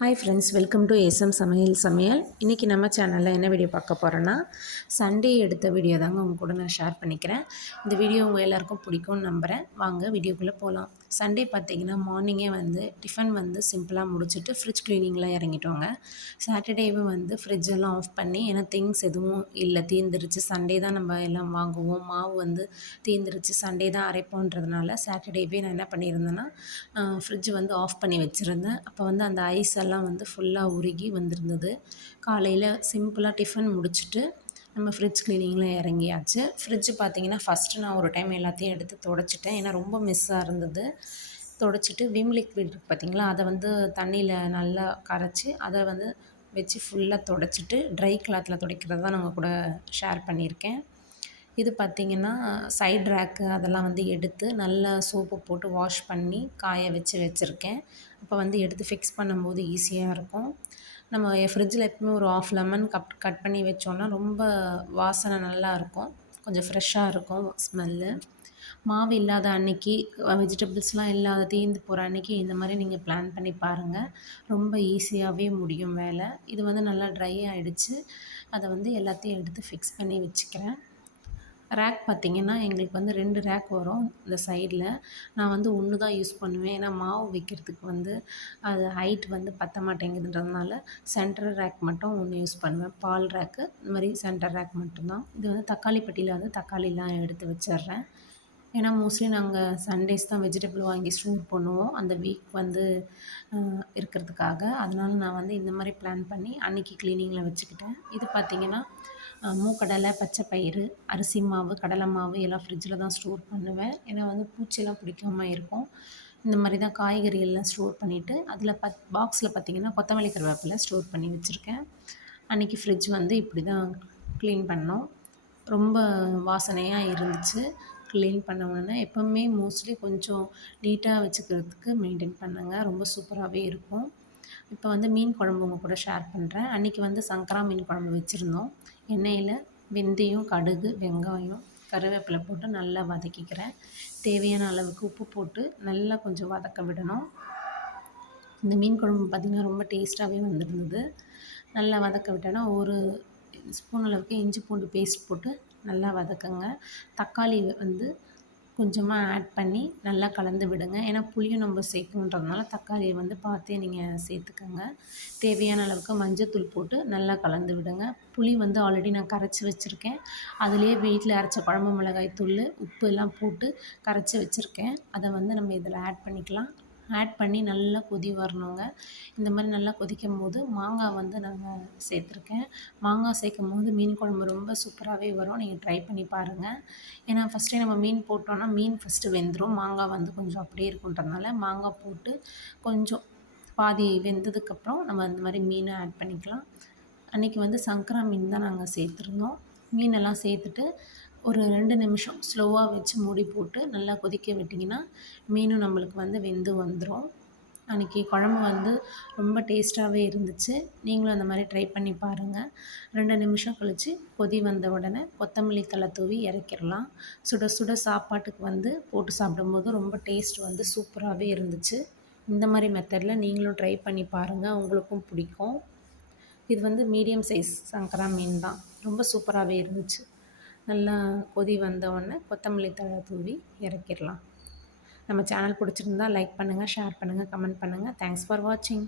Hi friends, welcome to ஏசம் சமையல். இன்றைக்கி நம்ம சேனலில் என்ன வீடியோ பார்க்க போகிறோன்னா, சண்டே எடுத்த வீடியோ தாங்க உங்க கூட நான் ஷேர் பண்ணிக்கிறேன். இந்த வீடியோ உங்கள் எல்லாருக்கும் பிடிக்கும்னு நம்புகிறேன். வாங்க வீடியோக்குள்ளே போகலாம். சண்டே பார்த்திங்கன்னா மார்னிங்கே டிஃபன் சிம்பிளாக முடிச்சுட்டு ஃப்ரிட்ஜ் க்ளீனிங்கில் இறங்கிட்டோங்க. சாட்டர்டேவும் ஃப்ரிட்ஜெல்லாம் ஆஃப் பண்ணி, ஏன்னா திங்ஸ் எதுவும் இல்லை, தீர்ந்துருச்சு. சண்டே தான் நம்ம எல்லாம் வாங்குவோம். மாவு தீர்ந்துருச்சு, சண்டே தான் அரைப்போன்றதுனால சாட்டர்டேவே நான் என்ன பண்ணியிருந்தேன்னா, ஃப்ரிட்ஜ் ஆஃப் பண்ணி வச்சுருந்தேன். அப்போ அந்த ஐஸ் எல்லாம் ஃபுல்லாக உருகி வந்திருந்தது. காலையில் சிம்பிளாக டிஃபன் முடிச்சுட்டு நம்ம ஃப்ரிட்ஜ் க்ளீனிங்கில் இறங்கியாச்சு. ஃப்ரிட்ஜ் பார்த்திங்கன்னா ஃபஸ்ட்டு நான் ஒரு டைம் எல்லாத்தையும் எடுத்து துடைச்சிட்டேன். ஏன்னா ரொம்ப மிஸ்ஸாக இருந்தது. துடைச்சிட்டு விம் லிக்விட் இருக்குது பார்த்திங்களா, அதை தண்ணியில் நல்லா கரைச்சி அதை வச்சு ஃபுல்லாக துடைச்சிட்டு ட்ரை கிளாத்தில் துடைக்கிறது தான் நான் கூட ஷேர் பண்ணியிருக்கேன். இது பார்த்திங்கன்னா சைட் ரேக்கு அதெல்லாம் எடுத்து நல்லா சோப்பு போட்டு வாஷ் பண்ணி காய வச்சு வச்சுருக்கேன். அப்போ எடுத்து ஃபிக்ஸ் பண்ணும்போது ஈஸியாக இருக்கும். நம்ம ஃப்ரிட்ஜில் எப்பவுமே ஒரு ஆஃப் லெமன் கட் பண்ணி வச்சோன்னா ரொம்ப வாசனை நல்லாயிருக்கும், கொஞ்சம் ஃப்ரெஷ்ஷாக இருக்கும் ஸ்மெல்லு. மாவு இல்லாத அன்னைக்கு, வெஜிடபிள்ஸ்லாம் இல்லாத தீர்ந்து போகிற அன்றைக்கி இந்த மாதிரி நீங்கள் பிளான் பண்ணி பாருங்கள். ரொம்ப ஈஸியாகவே முடியும் வேலை. இது நல்லா ட்ரை ஆகிடுச்சு. அதை எல்லாத்தையும் எடுத்து ஃபிக்ஸ் பண்ணி வச்சுக்கிறேன். ரேக் பார்த்திங்கன்னா எங்களுக்கு 2 ரேக் வரும் இந்த சைடில். நான் 1 தான் யூஸ் பண்ணுவேன். ஏன்னா மாவு வைக்கிறதுக்கு அது ஹைட் பத்த மாட்டேங்குதுன்றதுனால சென்டர் ரேக் மட்டும் 1 யூஸ் பண்ணுவேன். பால் ரேக்கு இந்த மாதிரி சென்டர் ரேக் மட்டும்தான். இது தக்காளி பெட்டியில் தக்காளிலாம் எடுத்து வச்சிடுறேன். ஏன்னா மோஸ்ட்லி நாங்கள் சண்டேஸ் தான் வெஜிடபிள் வாங்கி ஸ்டோர் பண்ணுவோம், அந்த வீக் இருக்கிறதுக்காக. அதனால நான் இந்த மாதிரி பிளான் பண்ணி அன்றைக்கி க்ளீனிங்கில் வச்சுக்கிட்டேன். இது பார்த்திங்கன்னா மூக்கடலை, பச்சை பயிறு, அரிசி மாவு, கடலை மாவு எல்லாம் ஃப்ரிட்ஜில் தான் ஸ்டோர் பண்ணுவேன். ஏன்னா பூச்சிலாம் பிடிக்காம இருக்கும். இந்த மாதிரி தான் காய்கறி எல்லாம் ஸ்டோர் பண்ணிவிட்டு அதில் பாக்ஸில் பார்த்திங்கன்னா கொத்தமல்லி கருவேப்பிலை ஸ்டோர் பண்ணி வச்சுருக்கேன். அன்றைக்கி ஃப்ரிட்ஜ் இப்படி தான் க்ளீன் பண்ணோம். ரொம்ப வாசனையாக இருந்துச்சு. க்ளீன் பண்ண உடனே எப்போவுமே மோஸ்ட்லி கொஞ்சம் நீட்டாக வச்சுக்கிறதுக்கு மெயின்டைன் பண்ணுங்க, ரொம்ப சூப்பராகவே இருக்கும். இப்போ மீன் குழம்பு உங்கள் கூட ஷேர் பண்ணுறேன். அன்றைக்கி சங்கரா மீன் குழம்பு வச்சுருந்தோம். எண்ணெயில் வெந்தயம், கடுகு, வெங்காயம், கருவேப்பிலை போட்டு நல்லா வதக்கிக்கிறேன். தேவையான அளவுக்கு உப்பு போட்டு நல்லா கொஞ்சம் வதக்க விடணும். இந்த மீன் குழம்பு பார்த்திங்கன்னா ரொம்ப டேஸ்ட்டாகவே வந்திருந்தது. நல்லா வதக்க விட்டோன்னா ஒரு ஸ்பூன் அளவுக்கு இஞ்சி பூண்டு பேஸ்ட் போட்டு நல்லா வதக்குங்க. தக்காளி கொஞ்சமாக ஆட் பண்ணி நல்லா கலந்து விடுங்க. ஏன்னா புளியும் நம்ம சேர்க்கணுன்றதுனால தக்காளியை பார்த்தே நீங்கள் சேர்த்துக்கோங்க. தேவையான அளவுக்கு மஞ்சத்தூள் போட்டு நல்லா கலந்து விடுங்க. புளி ஆல்ரெடி நான் கரைச்சி வச்சுருக்கேன். அதிலே வீட்டில் அரைச்ச குழம்பு மிளகாய் தூள், உப்பு எல்லாம் போட்டு கரைச்சி வச்சுருக்கேன். அதை நம்ம இதில் ஆட் பண்ணிக்கலாம். ஆட் பண்ணி நல்லா கொதி வரணுங்க. இந்த மாதிரி நல்லா கொதிக்கும் போது மாங்காய் நாங்கள் சேர்த்துருக்கேன். மாங்காய் சேர்க்கும் போது மீன் குழம்பு ரொம்ப சூப்பராகவே வரும். நீங்கள் ட்ரை பண்ணி பாருங்கள். ஏன்னா ஃபஸ்ட்டே நம்ம மீன் போட்டோன்னா மீன் ஃபஸ்ட்டு வெந்துடும். மாங்காய் கொஞ்சம் அப்படியே இருக்குன்றதுனால மாங்காய் போட்டு கொஞ்சம் பாதி வெந்ததுக்கப்புறம் நம்ம இந்த மாதிரி மீனை ஆட் பண்ணிக்கலாம். அன்றைக்கி சங்கரா மீன் தான் நாங்கள் சேர்த்துருந்தோம். மீனெல்லாம் சேர்த்துட்டு ஒரு 2 நிமிஷம் ஸ்லோவாக வச்சு மூடி போட்டு நல்லா கொதிக்க விட்டிங்கன்னா மீனும் நம்மளுக்கு வெந்து வந்துடும். அன்றைக்கி குழம்பு ரொம்ப டேஸ்ட்டாகவே இருந்துச்சு. நீங்களும் அந்த மாதிரி ட்ரை பண்ணி பாருங்கள். 2 நிமிஷம் கழித்து கொதி வந்த உடனே கொத்தமல்லி தழை தூவி இறக்கிடலாம். சுட சுட சாப்பாட்டுக்கு போட்டு சாப்பிடும்போது ரொம்ப டேஸ்ட் சூப்பராகவே இருந்துச்சு. இந்த மாதிரி மெத்தடில் நீங்களும் ட்ரை பண்ணி பாருங்கள், உங்களுக்கும் பிடிக்கும். இது மீடியம் சைஸ் சங்கரா மீன் தான். ரொம்ப சூப்பராகவே இருந்துச்சு. நல்லா கொதி வந்த உடனே கொத்தமல்லி தழை தூவி இறக்கிடலாம். நம்ம சேனல் பிடிச்சிருந்தா லைக் பண்ணுங்கள், ஷேர் பண்ணுங்கள், கமெண்ட் பண்ணுங்கள். தேங்க்ஸ் ஃபார் வாட்சிங்.